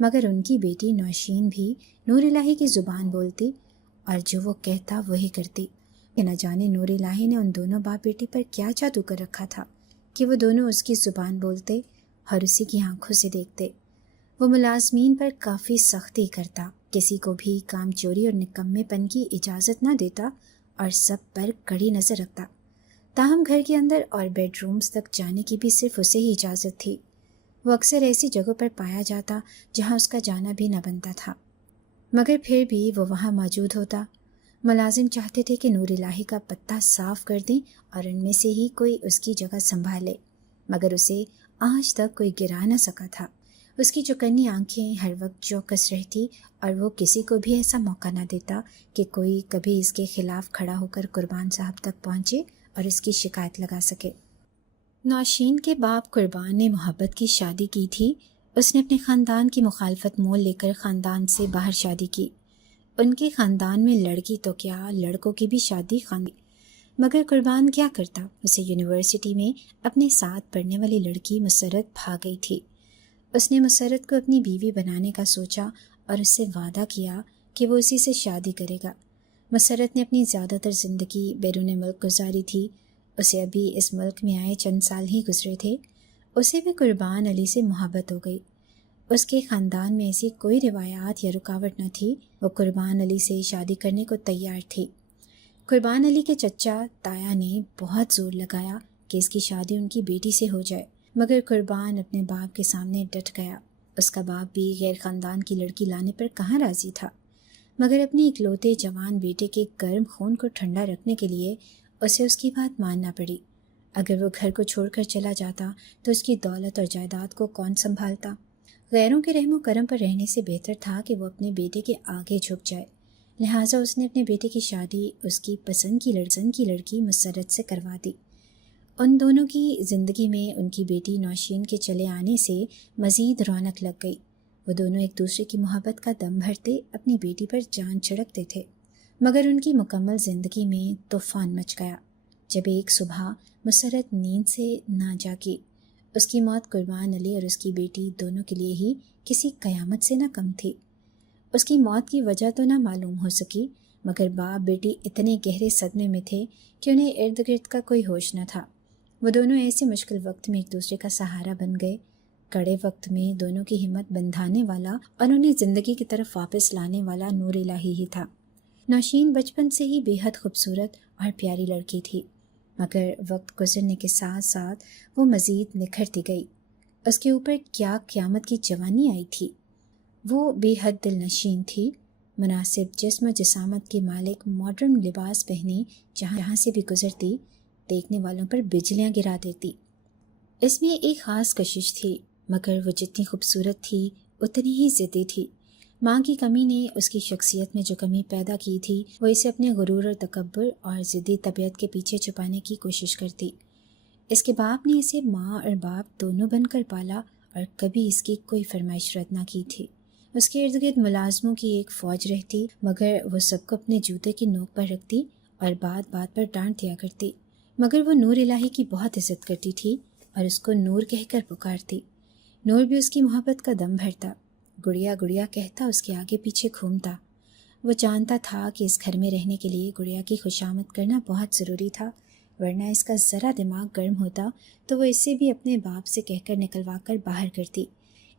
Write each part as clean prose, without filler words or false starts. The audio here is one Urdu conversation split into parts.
مگر ان کی بیٹی نوشین بھی نور الہی کی زبان بولتی اور جو وہ کہتا وہی کرتی کہ نہ جانے نور الہی نے ان دونوں باپ بیٹی پر کیا جادو کر رکھا تھا کہ وہ دونوں اس کی زبان بولتے اور اسی کی آنکھوں سے دیکھتے۔ وہ ملازمین پر کافی سختی کرتا، کسی کو بھی کام چوری اور نکمے پن کی اجازت نہ دیتا اور سب پر کڑی نظر رکھتا۔ تاہم گھر کے اندر اور بیڈ رومز تک جانے کی بھی صرف اسے ہی اجازت تھی۔ وہ اکثر ایسی جگہوں پر پایا جاتا جہاں اس کا جانا بھی نہ بنتا تھا، مگر پھر بھی وہ وہاں موجود ہوتا۔ ملازم چاہتے تھے کہ نور الہی کا پتہ صاف کر دیں اور ان میں سے ہی کوئی اس کی جگہ سنبھالے، مگر اسے آج تک کوئی گرا نہ سکا تھا۔ اس کی چوکنی آنکھیں ہر وقت چوکس رہتی اور وہ کسی کو بھی ایسا موقع نہ دیتا کہ کوئی کبھی اس کے خلاف کھڑا ہو کر قربان صاحب تک پہنچے اور اس کی شکایت لگا سکے۔ نوشین کے باپ قربان نے محبت کی شادی کی تھی۔ اس نے اپنے خاندان کی مخالفت مول لے کر خاندان سے باہر شادی کی۔ ان کے خاندان میں لڑکی تو کیا، لڑکوں کی بھی شادی خاندی، مگر قربان کیا کرتا؟ اسے یونیورسٹی میں اپنے ساتھ پڑھنے والی لڑکی مسرت بھا گئی تھی۔ اس نے مسرت کو اپنی بیوی بنانے کا سوچا اور اس سے وعدہ کیا کہ وہ اسی سے شادی کرے گا۔ مسرت نے اپنی زیادہ تر زندگی بیرون ملک گزاری تھی۔ اسے ابھی اس ملک میں آئے چند سال ہی گزرے تھے۔ اسے بھی قربان علی سے محبت ہو گئی۔ اس کے خاندان میں ایسی کوئی روایات یا رکاوٹ نہ تھی۔ وہ قربان علی سے شادی کرنے کو تیار تھی۔ قربان علی کے چچا تایا نے بہت زور لگایا کہ اس کی شادی ان کی بیٹی سے ہو جائے، مگر قربان اپنے باپ کے سامنے ڈٹ گیا۔ اس کا باپ بھی غیر خاندان کی لڑکی لانے پر کہاں راضی تھا، مگر اپنے اکلوتے جوان بیٹے کے گرم خون کو ٹھنڈا رکھنے کے لیے اسے اس کی بات ماننا پڑی۔ اگر وہ گھر کو چھوڑ کر چلا جاتا تو اس کی دولت اور جائیداد کو کون سنبھالتا؟ غیروں کے رحم و کرم پر رہنے سے بہتر تھا کہ وہ اپنے بیٹے کے آگے جھک جائے۔ لہٰذا اس نے اپنے بیٹے کی شادی اس کی پسند کی لڑکی مسرت سے کروا دی۔ ان دونوں کی زندگی میں ان کی بیٹی نوشین کے چلے آنے سے مزید رونق لگ گئی۔ وہ دونوں ایک دوسرے کی محبت کا دم بھرتے، اپنی بیٹی پر جان چھڑکتے تھے، مگر ان کی مکمل زندگی میں طوفان مچ گیا جب ایک صبح مسرت نیند سے نہ جاگی۔ اس کی موت قربان علی اور اس کی بیٹی دونوں کے لیے ہی کسی قیامت سے نہ کم تھی۔ اس کی موت کی وجہ تو نہ معلوم ہو سکی، مگر باپ بیٹی اتنے گہرے صدمے میں تھے کہ انہیں ارد گرد کا کوئی ہوش نہ تھا۔ وہ دونوں ایسے مشکل وقت میں ایک دوسرے کا سہارا بن گئے۔ کڑے وقت میں دونوں کی ہمت بندھانے والا اور انہیں زندگی کی طرف واپس لانے والا نور الہی ہی تھا۔ نوشین بچپن سے ہی بے حد خوبصورت اور پیاری لڑکی تھی، مگر وقت گزرنے کے ساتھ ساتھ وہ مزید نکھرتی گئی۔ اس کے اوپر کیا قیامت کی جوانی آئی تھی۔ وہ بے حد دل نشین تھی، مناسب جسم و جسامت کی مالک، ماڈرن لباس پہنے جہاں سے بھی گزرتی دیکھنے والوں پر بجلیاں گرا دیتی۔ اس میں ایک خاص کشش تھی، مگر وہ جتنی خوبصورت تھی اتنی ہی ضدی تھی۔ ماں کی کمی نے اس کی شخصیت میں جو کمی پیدا کی تھی وہ اسے اپنے غرور اور تکبر اور ضدی طبیعت کے پیچھے چھپانے کی کوشش کرتی۔ اس کے باپ نے اسے ماں اور باپ دونوں بن کر پالا اور کبھی اس کی کوئی فرمائش رد نہ کی تھی۔ اس کے ارد گرد ملازموں کی ایک فوج رہتی، مگر وہ سب کو اپنے جوتے کی نوک پر رکھتی اور بات بات پر ڈانٹ دیا کرتی۔ مگر وہ نور الہی کی بہت عزت کرتی تھی اور اس کو نور کہہ کر پکارتی۔ نور بھی اس کی محبت کا دم بھرتا، گڑیا گڑیا کہتا اس کے آگے پیچھے گھومتا۔ وہ جانتا تھا کہ اس گھر میں رہنے کے لیے گڑیا کی خوشامد کرنا بہت ضروری تھا، ورنہ اس کا ذرا دماغ گرم ہوتا تو وہ اسے بھی اپنے باپ سے کہہ کر نکلوا کر باہر کرتی۔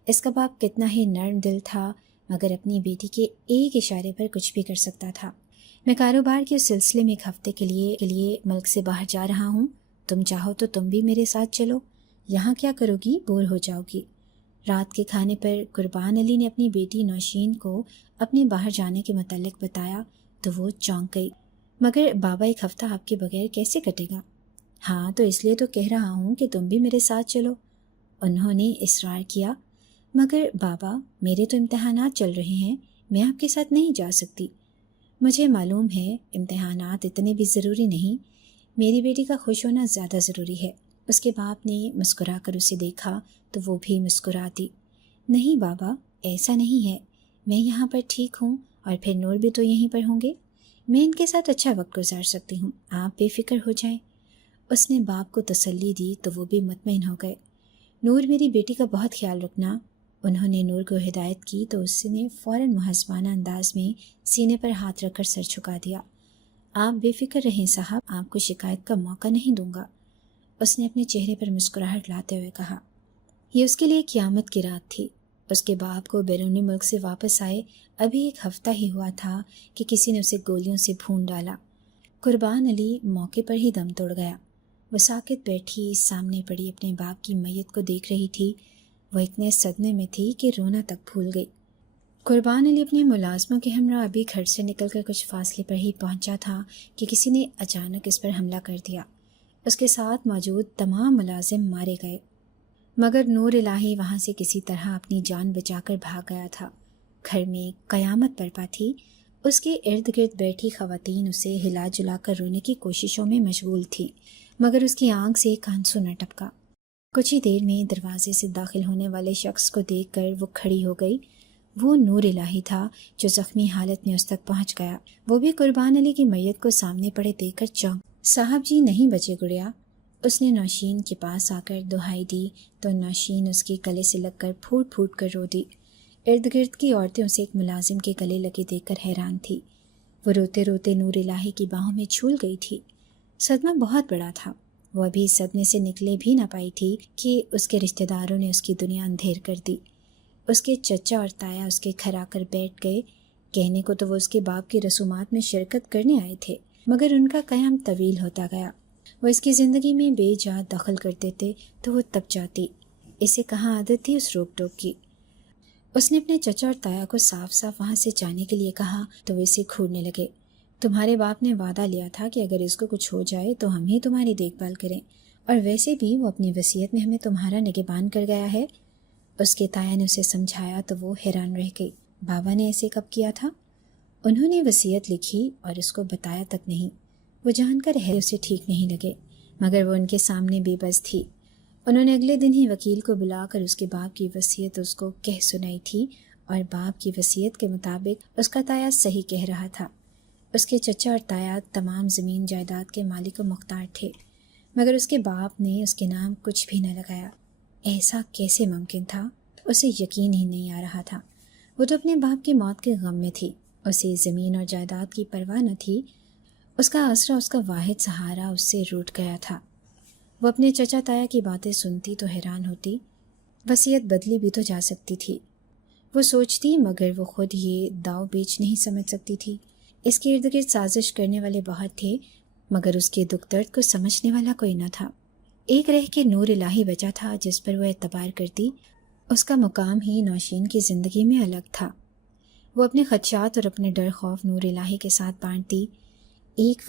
اس کا باپ کتنا ہی نرم دل تھا، مگر اپنی بیٹی کے ایک اشارے پر کچھ بھی کر سکتا تھا۔ میں کاروبار کے سلسلے میں ایک ہفتے کے لیے ملک سے باہر جا رہا ہوں، تم چاہو تو تم بھی میرے ساتھ چلو، یہاں کیا کرو گی، بور ہو جاؤ گی۔ رات کے کھانے پر قربان علی نے اپنی بیٹی نوشین کو اپنے باہر جانے کے متعلق بتایا تو وہ چونک گئی۔ مگر بابا ایک ہفتہ آپ کے بغیر کیسے کٹے گا؟ ہاں تو اس لیے تو کہہ رہا ہوں کہ تم بھی میرے ساتھ چلو، انہوں نے اصرار کیا۔ مگر بابا میرے تو امتحانات چل رہے ہیں، میں آپ کے ساتھ نہیں جا سکتی۔ مجھے معلوم ہے امتحانات اتنے بھی ضروری نہیں، میری بیٹی کا خوش ہونا زیادہ ضروری ہے۔ اس کے باپ نے مسکرا کر اسے دیکھا تو وہ بھی مسکراتی۔ نہیں بابا، ایسا نہیں ہے، میں یہاں پر ٹھیک ہوں اور پھر نور بھی تو یہیں پر ہوں گے، میں ان کے ساتھ اچھا وقت گزار سکتی ہوں، آپ بے فکر ہو جائیں۔ اس نے باپ کو تسلی دی تو وہ بھی مطمئن ہو گئے۔ نور میری بیٹی کا بہت خیال رکھنا، انہوں نے نور کو ہدایت کی تو اس نے فوراً محضبانہ انداز میں سینے پر ہاتھ رکھ کر سر جھکا دیا۔ آپ بے فکر رہیں صاحب، آپ کو شکایت کا موقع نہیں دوں گا، اس نے اپنے چہرے پر مسکراہٹ لاتے ہوئے کہا۔ یہ اس کے لیے قیامت کی رات تھی۔ اس کے باپ کو بیرونی ملک سے واپس آئے ابھی 1 ہفتہ ہی ہوا تھا کہ کسی نے اسے گولیوں سے بھون ڈالا۔ قربان علی موقع پر ہی دم توڑ گیا۔ وہ ساکت بیٹھی سامنے پڑی اپنے باپ کی میت کو دیکھ رہی تھی۔ وہ اتنے صدمے میں تھی کہ رونا تک بھول گئی۔ قربان علی اپنے ملازموں کے ہمراہ ابھی گھر سے نکل کر کچھ فاصلے پر ہی پہنچا تھا کہ کسی نے اچانک اس پر حملہ کر دیا۔ اس کے ساتھ موجود تمام ملازم مارے گئے، مگر نور الہی وہاں سے کسی طرح اپنی جان بچا کر بھاگ گیا تھا۔ گھر میں قیامت برپا تھی۔ اس کے ارد گرد بیٹھی خواتین اسے ہلا جلا کر رونے کی کوششوں میں مشغول تھیں، مگر اس کی آنکھ سے ایک آنسو نہ ٹپکا۔ کچھ ہی دیر میں دروازے سے داخل ہونے والے شخص کو دیکھ کر وہ کھڑی ہو گئی۔ وہ نور الہی تھا جو زخمی حالت میں اس تک پہنچ گیا۔ وہ بھی قربان علی کی میت کو سامنے پڑے دیکھ کر چونک۔ صاحب جی نہیں بچے گڑیا، اس نے نوشین کے پاس آ کر دہائی دی تو نوشین اس کے گلے سے لگ کر پھوٹ پھوٹ کر رو دی۔ ارد گرد کی عورتیں اسے ایک ملازم کے گلے لگے دیکھ کر حیران تھی۔ وہ روتے روتے نور الہی کی باہوں میں جھول گئی تھی۔ صدمہ بہت بڑا تھا۔ وہ ابھی صدمے سے نکلے بھی نہ پائی تھی کہ اس کے رشتہ داروں نے اس کی دنیا اندھیر کر دی۔ اس کے چچا اور تایا اس کے گھر آ کر بیٹھ گئے۔ کہنے کو تو وہ اس کے باپ کی رسومات میں شرکت کرنے آئے تھے، مگر ان کا قیام طویل ہوتا گیا۔ وہ اس کی زندگی میں بے جا دخل کرتے تھے تو وہ تب جاتی۔ اسے کہاں عادت تھی اس روک ٹوک کی۔ اس نے اپنے چچا اور تایا کو صاف صاف وہاں سے جانے کے لیے کہا تو وہ اسے گھورنے لگے۔ تمہارے باپ نے وعدہ لیا تھا کہ اگر اس کو کچھ ہو جائے تو ہم ہی تمہاری دیکھ بھال کریں، اور ویسے بھی وہ اپنی وصیت میں ہمیں تمہارا نگہبان کر گیا ہے۔ اس کے تایا نے اسے سمجھایا تو وہ حیران رہ گئی۔ بابا نے ایسے کب کیا تھا؟ انہوں نے وصیت لکھی اور اس کو بتایا تک نہیں۔ وہ جان کر ہے اسے ٹھیک نہیں لگے، مگر وہ ان کے سامنے بے بس تھی۔ انہوں نے اگلے دن ہی وکیل کو بلا کر اس کے باپ کی وصیت اس کو کہہ سنائی تھی، اور باپ کی وصیت کے مطابق اس کا تایا صحیح کہہ رہا تھا۔ اس کے چچا اور تایا تمام زمین جائیداد کے مالک و مختار تھے، مگر اس کے باپ نے اس کے نام کچھ بھی نہ لگایا۔ ایسا کیسے ممکن تھا؟ اسے یقین ہی نہیں آ رہا تھا۔ وہ تو اپنے باپ کی موت کے غم میں تھی۔ اسے زمین اور جائیداد کی پرواہ نہ تھی۔ اس کا آسرا، اس کا واحد سہارا اس سے روٹ گیا تھا۔ وہ اپنے چچا تایا کی باتیں سنتی تو حیران ہوتی۔ وصیت بدلی بھی تو جا سکتی تھی، وہ سوچتی، مگر وہ خود یہ داؤ بیچ نہیں سمجھ سکتی تھی۔ اس کے ارد گرد سازش کرنے والے بہت تھے، مگر اس کے دکھ درد کو سمجھنے والا کوئی نہ تھا۔ ایک رہ کے نور الہی بچا تھا جس پر وہ اعتبار کرتی۔ اس کا مقام ہی نوشین کی زندگی میں الگ تھا۔ وہ اپنے خدشات اور اپنے ڈر خوف نور الہی کے ساتھ بانٹتی، ایک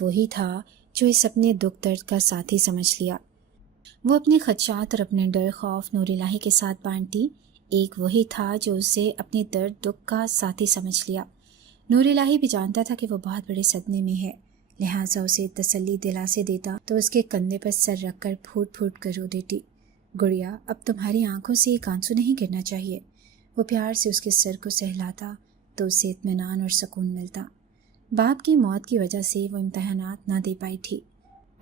وہی تھا جو اس اپنے دکھ درد کا ساتھی سمجھ لیا۔ وہ اپنے خدشات اور اپنے ڈر خوف نور الہی کے ساتھ بانٹتی، ایک وہی تھا جو اسے اپنے درد دکھ کا ساتھی سمجھ لیا۔ نور الہی بھی جانتا تھا کہ وہ بہت بڑے صدمے میں ہے، لہٰذا اسے تسلی دلاسے دیتا تو اس کے کندھے پر سر رکھ کر پھوٹ پھوٹ کر رو دیتی۔ گڑیا، اب تمہاری آنکھوں سے ایک آنسو نہیں گرنا چاہیے۔ وہ پیار سے اس کے سر کو سہلاتا تو اسے اطمینان اور سکون ملتا۔ باپ کی موت کی وجہ سے وہ امتحانات نہ دے پائی تھی۔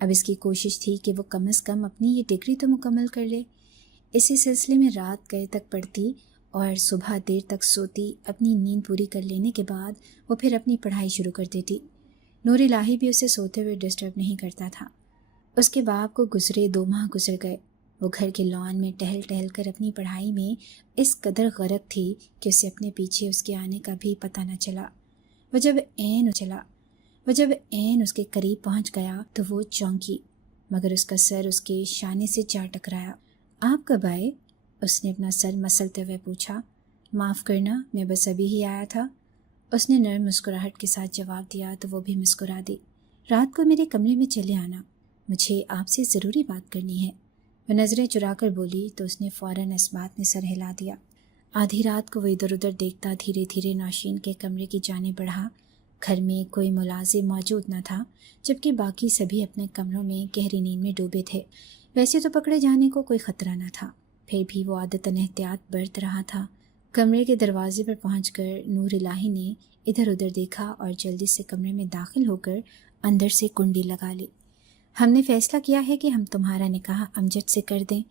اب اس کی کوشش تھی کہ وہ کم از کم اپنی یہ ڈگری تو مکمل کر لے۔ اسی سلسلے میں رات گئے تک پڑھتی اور صبح دیر تک سوتی۔ اپنی نیند پوری کر لینے کے بعد وہ پھر اپنی پڑھائی شروع کر دیتی۔ نور الہی بھی اسے سوتے ہوئے ڈسٹرب نہیں کرتا تھا۔ اس کے باپ کو گزرے 2 ماہ گزر گئے۔ وہ گھر کے لان میں ٹہل ٹہل کر اپنی پڑھائی میں اس قدر غرق تھی کہ اسے اپنے پیچھے اس کے آنے کا بھی پتہ نہ چلا۔ وہ جب عین اس کے قریب پہنچ گیا تو وہ چونکی، مگر اس کا سر اس کے شانے سے جا ٹکرایا۔ آپ کب آئے؟ اس نے اپنا سر مسلتے ہوئے پوچھا۔ معاف کرنا، میں بس ابھی ہی آیا تھا، اس نے نرم مسکراہٹ کے ساتھ جواب دیا تو وہ بھی مسکرا دی۔ رات کو میرے کمرے میں چلے آنا، مجھے آپ سے ضروری بات کرنی ہے۔ وہ نظریں چرا کر بولی تو اس نے فوراً اس بات میں سر ہلا دیا۔ آدھی رات کو وہ ادھر ادھر دیکھتا دھیرے دھیرے نوشین کے کمرے کی جانب بڑھا۔ گھر میں کوئی ملازم موجود نہ تھا، جبکہ باقی سبھی اپنے کمروں میں گہری نیند میں ڈوبے تھے۔ ویسے تو پکڑے جانے کو کوئی خطرہ نہ تھا، پھر بھی وہ عادتاً احتیاط برت رہا تھا۔ کمرے کے دروازے پر پہنچ کر نور الہی نے ادھر ادھر دیکھا اور جلدی سے کمرے میں داخل ہو کر اندر سے کنڈی لگا لی۔ ہم نے فیصلہ کیا ہے کہ ہم تمہارا نکاح امجد سے کر دیں۔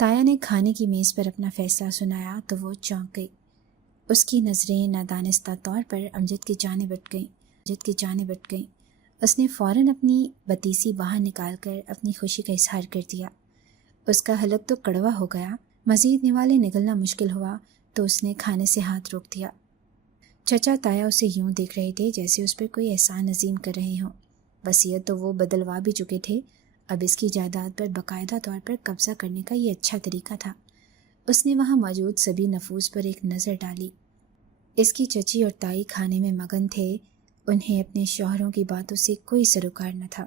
تایا نے کھانے کی میز پر اپنا فیصلہ سنایا تو وہ چونک گئی۔ اس کی نظریں نادانستہ طور پر امجد کی جانب اٹھ گئیں۔ اس نے فوراً اپنی بتیسی باہر نکال کر اپنی خوشی کا اظہار کر دیا۔ اس کا حلق تو کڑوا ہو گیا، مزید نوالے نگلنا مشکل ہوا تو اس نے کھانے سے ہاتھ روک دیا۔ چچا تایا اسے یوں دیکھ رہے تھے جیسے اس پر کوئی احسان عظیم کر رہے ہوں۔ وصیت تو وہ بدلوا بھی چکے تھے، اب اس کی جائیداد پر باقاعدہ طور پر قبضہ کرنے کا یہ اچھا طریقہ تھا۔ اس نے وہاں موجود سبھی نفوس پر ایک نظر ڈالی۔ اس کی چچی اور تائی کھانے میں مگن تھے، انہیں اپنے شوہروں کی باتوں سے کوئی سروکار نہ تھا۔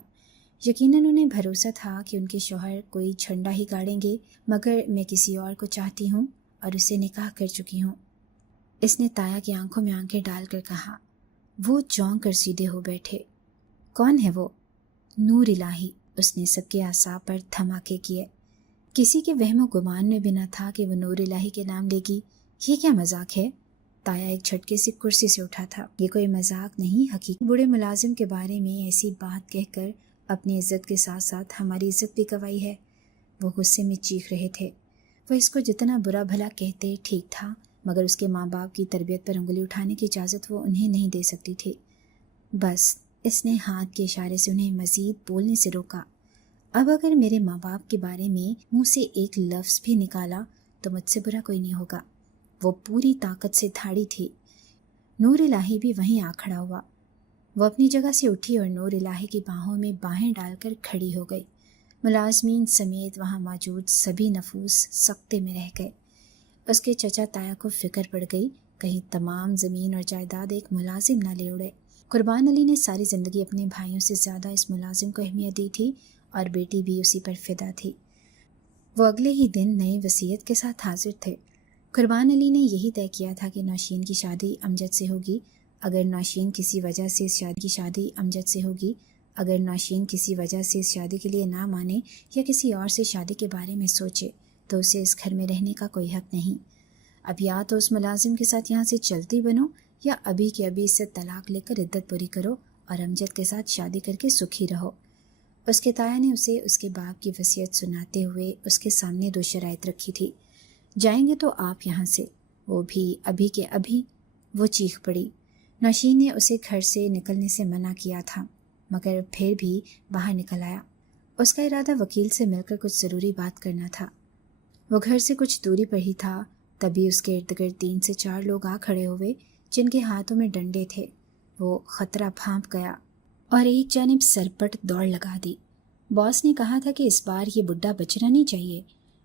یقیناً انہیں بھروسہ تھا کہ ان کے شوہر کوئی چھنڈا ہی گاڑیں گے، مگر میں کسی اور کو چاہتی ہوں اور اسے نکاح کر چکی ہوں۔ اس نے تایا کی آنکھوں میں آنکھیں ڈال کر کہا۔ وہ چونک کر سیدھے ہو بیٹھے۔ کون ہے وہ؟ نور الہی۔ اس نے سب کے اعصاب پر دھماکے کیے۔ کسی کے وہم و گمان میں بھی نہ تھا کہ وہ نور الہی کے نام لے گی۔ یہ کیا مذاق ہے؟ تایا ایک جھٹکے سے کرسی سے اٹھا تھا۔ یہ کوئی مذاق نہیں، حقیقی بوڑھے ملازم کے بارے میں ایسی بات کہہ کر اپنی عزت کے ساتھ ساتھ ہماری عزت بھی گوائی ہے۔ وہ غصے میں چیخ رہے تھے۔ وہ اس کو جتنا برا بھلا کہتے ٹھیک تھا، مگر اس کے ماں باپ کی تربیت پر انگلی اٹھانے کی اجازت وہ انہیں نہیں دے سکتی تھی۔ بس اس نے ہاتھ کے اشارے سے انہیں مزید بولنے سے روکا۔ اب اگر میرے ماں باپ کے بارے میں منہ سے ایک لفظ بھی نکالا تو مجھ سے برا کوئی نہیں ہوگا۔ وہ پوری طاقت سے دھاڑی تھی۔ نور الہی بھی وہیں آ کھڑا ہوا۔ وہ اپنی جگہ سے اٹھی اور نور الہی کی باہوں میں باہیں ڈال کر کھڑی ہو گئی۔ ملازمین سمیت وہاں موجود سبھی نفوس سکتے میں رہ گئے۔ اس کے چچا تایا کو فکر پڑ گئی کہیں تمام زمین اور جائیداد ایک ملازم نہ لے اڑے۔ قربان علی نے ساری زندگی اپنے بھائیوں سے زیادہ اس ملازم کو اہمیت دی تھی اور بیٹی بھی اسی پر فدا تھی۔ وہ اگلے ہی دن نئی وصیت کے ساتھ حاضر تھے۔ قربان علی نے یہی طے کیا تھا کہ نوشین کی شادی امجد سے ہوگی۔ اگر نوشین کسی وجہ سے اس شادی کے لیے نہ مانے یا کسی اور سے شادی کے بارے میں سوچے تو اسے اس گھر میں رہنے کا کوئی حق نہیں۔ اب یا تو اس ملازم کے ساتھ یہاں سے چلتی بنو یا ابھی کے ابھی اس سے طلاق لے کر عدت پوری کرو اور امجد کے ساتھ شادی کر کے سکھی رہو۔ اس کے تایا نے اسے اس کے باپ کی وصیت سناتے ہوئے اس کے سامنے 2 شرائط رکھی تھی۔ جائیں گے تو آپ یہاں سے، وہ بھی ابھی کے ابھی۔ وہ چیخ پڑی۔ نوشین نے اسے گھر سے نکلنے سے منع کیا تھا، مگر پھر بھی باہر نکل آیا۔ اس کا ارادہ وکیل سے مل کر کچھ ضروری بات کرنا تھا۔ وہ گھر سے کچھ دوری پر ہی تھا، تبھی اس کے ارد گرد 3 سے 4 لوگ آ کھڑے ہوئے جن کے ہاتھوں میں ڈنڈے تھے۔ وہ خطرہ بھانپ گیا اور ایک جانب سرپٹ دوڑ لگا دی۔ باس نے کہا تھا کہ اس بار یہ بڈھا بچنا نہیں چاہیے۔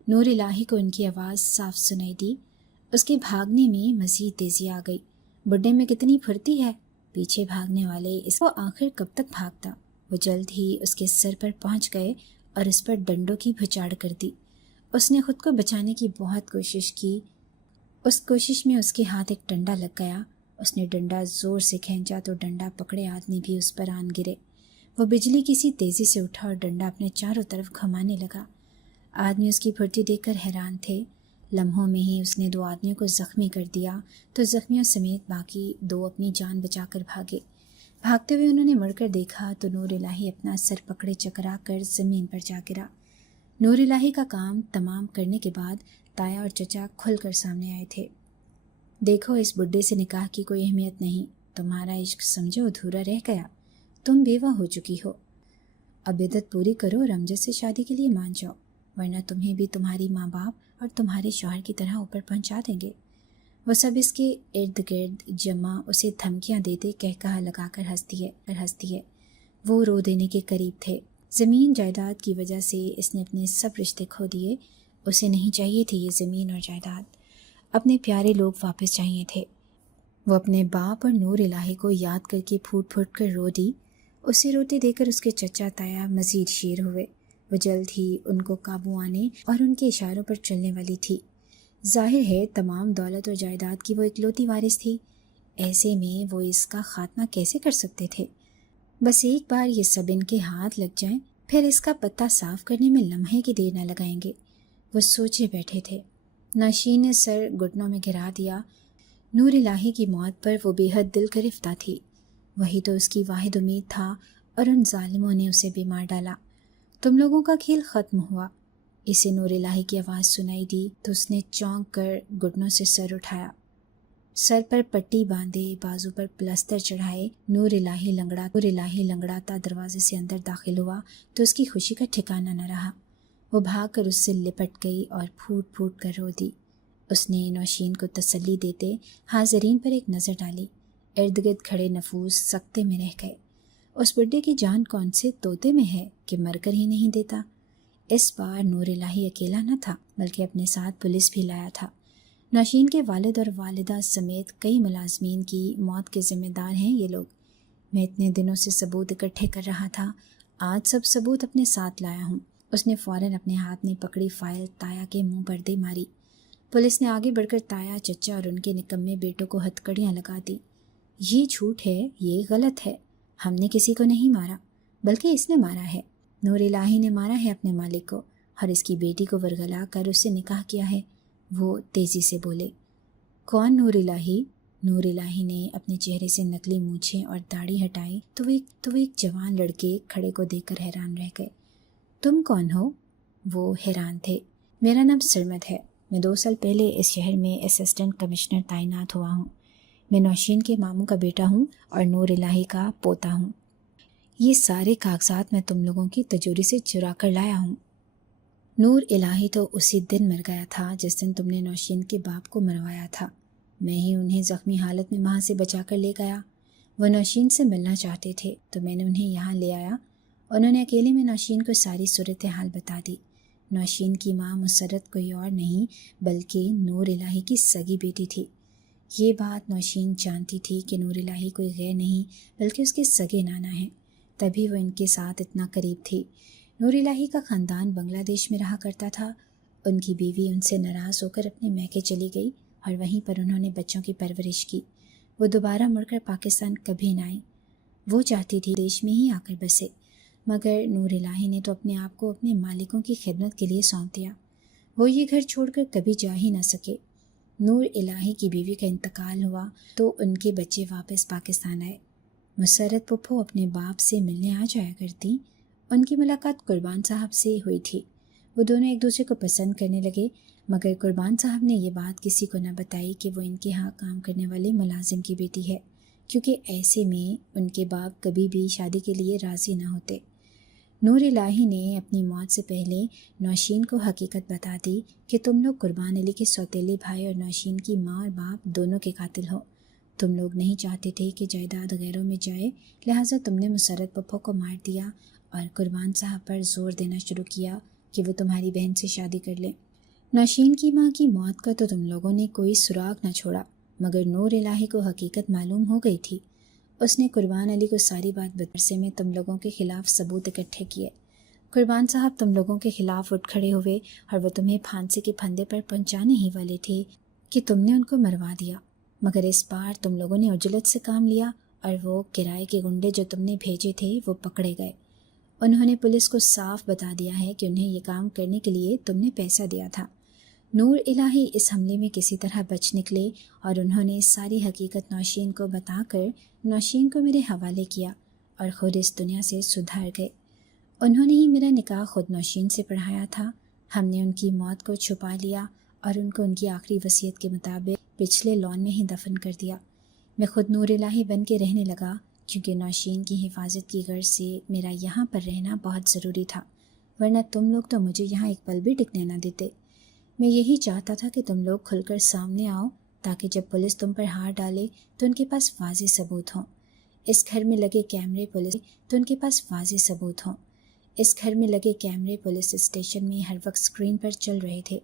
نور الہی کو ان کی آواز صاف سنائی دی۔ اس کے بھاگنے میں مزید تیزی آ گئی۔ بڈھے میں کتنی پھرتی ہے! پیچھے بھاگنے والے اس کو آخر کب تک بھاگتا؟ وہ جلد ہی اس کے سر پر پہنچ گئے اور اس پر ڈنڈوں کی بھچاڑ کر دی۔ اس نے خود کو بچانے کی بہت کوشش کی۔ اس کوشش میں اس کے ہاتھ ایک ڈنڈا لگ گیا۔ اس نے ڈنڈا زور سے کھینچا تو ڈنڈا پکڑے آدمی بھی اس پر آن گرے۔ وہ بجلی کی سی تیزی سے اٹھا اور ڈنڈا اپنے چاروں طرف گھمانے لگا۔ آدمی اس کی پھرتی دیکھ کر حیران تھے۔ لمحوں میں ہی اس نے 2 آدمیوں کو زخمی کر دیا تو زخمیوں سمیت باقی 2 اپنی جان بچا کر بھاگے۔ بھاگتے ہوئے انہوں نے مڑ کر دیکھا تو نور الہی اپنا سر پکڑے چکرا کر زمین پر جا گرا۔ نور الہی کا کام تمام کرنے کے بعد تایا اور چچا کھل کر سامنے آئے تھے۔ دیکھو، اس بڈھے سے نکاح کی کوئی اہمیت نہیں۔ تمہارا عشق سمجھو ادھورا رہ گیا۔ تم بیوہ ہو چکی ہو۔ اب عدت پوری کرو اور امجد سے شادی کے لیے مان جاؤ، ورنہ تمہیں بھی تمہاری ماں باپ اور تمہارے شوہر کی طرح اوپر پہنچا دیں گے۔ وہ سب اس کے ارد گرد جمع اسے دھمکیاں دیتے کہا لگا کر ہنستی ہے۔ وہ رو دینے کے قریب تھے۔ زمین جائیداد کی وجہ سے اس نے اپنے سب رشتے کھو دیے۔ اسے نہیں چاہیے تھی یہ زمین اور جائیداد، اپنے پیارے لوگ واپس چاہیے تھے۔ وہ اپنے باپ اور نور الہی کو یاد کر کے پھوٹ پھوٹ کر رو دی۔ اسے روتے دیکھ کر اس کے چچا تایا مزید شیر ہوئے۔ وہ جلد ہی ان کو قابو آنے اور ان کے اشاروں پر چلنے والی تھی۔ ظاہر ہے تمام دولت اور جائیداد کی وہ اکلوتی وارث تھی۔ ایسے میں وہ اس کا خاتمہ کیسے کر سکتے تھے؟ بس ایک بار یہ سب ان کے ہاتھ لگ جائیں، پھر اس کا پتہ صاف کرنے میں لمحے کی دیر نہ لگائیں گے۔ وہ سوچے بیٹھے تھے۔ نوشین نے سر گھٹنوں میں گرا دیا۔ نور الہی کی موت پر وہ بے حد دل گرفتہ تھی۔ وہی تو اس کی واحد امید تھا اور ان ظالموں نے اسے بھی مار ڈالا۔ تم لوگوں کا کھیل ختم ہوا۔ اسے نور الہی کی آواز سنائی دی تو اس نے چونک کر گھٹنوں سے سر اٹھایا. سر پر پٹی باندھے، بازو پر پلستر چڑھائے نور الہی لنگڑاتا دروازے سے اندر داخل ہوا تو اس کی خوشی کا ٹھکانہ نہ رہا. وہ بھاگ کر اس سے لپٹ گئی اور پھوٹ پھوٹ کر رو دی. اس نے نوشین کو تسلی دیتے حاضرین پر ایک نظر ڈالی. ارد گرد کھڑے نفوس سکتے میں رہ گئے. اس بڈھے کی جان کون سے طوطے میں ہے کہ مر کر ہی نہیں دیتا. اس بار نور الہی اکیلا نہ تھا بلکہ اپنے ساتھ پولیس بھی لایا تھا. نوشین کے والد اور والدہ سمیت کئی ملازمین کی موت کے ذمہ دار ہیں یہ لوگ. میں اتنے دنوں سے ثبوت اکٹھے کر رہا تھا، آج سب ثبوت اپنے ساتھ لایا ہوں. اس نے فوراً اپنے ہاتھ میں پکڑی فائل تایا کے منہ پر دے ماری. پولیس نے آگے بڑھ کر تایا، چچا اور ان کے نکمے بیٹوں کو ہتکڑیاں لگا دی. یہ جھوٹ ہے، یہ غلط ہے. ہم نے کسی کو نہیں مارا بلکہ اس نے مارا ہے. نور الہی نے مارا ہے اپنے مالک کو اور اس کی بیٹی کو ورغلا کر اس سے نکاح کیا ہے. وہ تیزی سے بولے. کون نور الہی؟ نور الہی نے اپنے چہرے سے نکلی مونچھیں اور داڑھی ہٹائی تو وہ ایک جوان لڑکے کھڑے کو دیکھ کر حیران رہ گئے. تم کون ہو؟ وہ حیران تھے. میرا نام سرمد ہے. میں 2 سال پہلے اس شہر میں اسسٹنٹ کمشنر تعینات ہوا ہوں. میں نوشین کے ماموں کا بیٹا ہوں اور نور الہی کا پوتا ہوں. یہ سارے کاغذات میں تم لوگوں کی تجوری سے چرا کر لایا ہوں. نور الہی تو اسی دن مر گیا تھا جس دن تم نے نوشین کے باپ کو مروایا تھا. میں ہی انہیں زخمی حالت میں وہاں سے بچا کر لے گیا. وہ نوشین سے ملنا چاہتے تھے تو میں نے انہیں یہاں لے آیا. انہوں نے اکیلے میں نوشین کو ساری صورتحال بتا دی. نوشین کی ماں مسرت کوئی اور نہیں بلکہ نور الہی کی سگی بیٹی تھی. یہ بات نوشین جانتی تھی کہ نور الہی کوئی غیر نہیں بلکہ اس کے سگے نانا ہیں، تبھی وہ ان کے ساتھ اتنا قریب تھی. نور الہی کا خاندان بنگلہ دیش میں رہا کرتا تھا. ان کی بیوی ان سے ناراض ہو کر اپنے میکے چلی گئی اور وہیں پر انہوں نے بچوں کی پرورش کی. وہ دوبارہ مڑ کر پاکستان کبھی نہ آئی. وہ چاہتی تھی دیش میں ہی آ کر بسے، مگر نور الہی نے تو اپنے آپ کو اپنے مالکوں کی خدمت کے لیے سونپ دیا. وہ یہ گھر چھوڑ کر کبھی جا ہی نہ سکے. نور الہی کی بیوی کا انتقال ہوا تو ان کے بچے واپس پاکستان آئے. مسرت پھپھو اپنے باپ سے ملنے آ جایا کرتی. ان کی ملاقات قربان صاحب سے ہوئی تھی. وہ دونوں ایک دوسرے کو پسند کرنے لگے، مگر قربان صاحب نے یہ بات کسی کو نہ بتائی کہ وہ ان کے ہاں کام کرنے والے ملازم کی بیٹی ہے، کیونکہ ایسے میں ان کے باپ کبھی بھی شادی کے لیے راضی نہ ہوتے. نور الہی نے اپنی موت سے پہلے نوشین کو حقیقت بتا دی کہ تم لوگ قربان علی کے سوتیلے بھائی اور نوشین کی ماں اور باپ دونوں کے قاتل ہو. تم لوگ نہیں چاہتے تھے کہ جائیداد غیروں میں جائے، لہٰذا تم نے مسرت پپھو کو مار دیا اور قربان صاحب پر زور دینا شروع کیا کہ وہ تمہاری بہن سے شادی کر لیں. نوشین کی ماں کی موت کا تو تم لوگوں نے کوئی سراغ نہ چھوڑا، مگر نور الہی کو حقیقت معلوم ہو گئی تھی. اس نے قربان علی کو ساری بات بتانے میں تم لوگوں کے خلاف ثبوت اکٹھے کیے. قربان صاحب تم لوگوں کے خلاف اٹھ کھڑے ہوئے اور وہ تمہیں پھانسی کے پھندے پر پہنچانے ہی والے تھے کہ تم نے ان کو مروا دیا. مگر اس بار تم لوگوں نے عجلت سے کام لیا اور وہ کرائے کے گنڈے جو تم نے بھیجے تھے وہ پکڑے گئے. انہوں نے پولیس کو صاف بتا دیا ہے کہ انہیں یہ کام کرنے کے لیے تم نے پیسہ دیا تھا. نور الہی اس حملے میں کسی طرح بچ نکلے اور انہوں نے ساری حقیقت نوشین کو بتا کر نوشین کو میرے حوالے کیا اور خود اس دنیا سے سدھر گئے. انہوں نے ہی میرا نکاح خود نوشین سے پڑھایا تھا. ہم نے ان کی موت کو چھپا لیا اور ان کو ان کی آخری وصیت کے مطابق پچھلے لان میں ہی دفن کر دیا. میں خود نور الہی بن کے رہنے لگا کیونکہ نوشین کی حفاظت کی غرض سے میرا یہاں پر رہنا بہت ضروری تھا، ورنہ تم لوگ تو مجھے یہاں ایک پل بھی ٹکنے نہ دیتے. میں یہی چاہتا تھا کہ تم لوگ کھل کر سامنے آؤ تاکہ جب پولیس تم پر ہاتھ ڈالے تو ان کے پاس واضح ثبوت ہوں. اس گھر میں لگے کیمرے پولیس اسٹیشن میں ہر وقت اسکرین پر چل رہے تھے.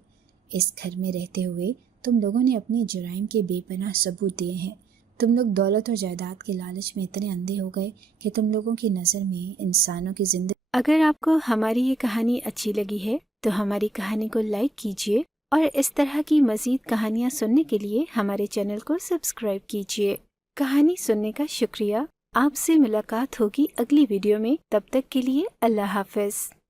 اس گھر میں رہتے ہوئے تم لوگوں نے اپنے جرائم کے بے پناہ ثبوت دیے ہیں. تم لوگ دولت اور جائیداد کے لالچ میں اتنے اندھے ہو گئے کہ تم لوگوں کی نظر میں انسانوں کی زندگی. اگر آپ کو ہماری یہ کہانی اچھی لگی ہے تو ہماری کہانی کو لائک کیجیے اور اس طرح کی مزید کہانیاں سننے کے لیے ہمارے چینل کو سبسکرائب کیجیے. کہانی سننے کا شکریہ. آپ سے ملاقات ہوگی اگلی ویڈیو میں. تب تک کے لیے اللہ حافظ.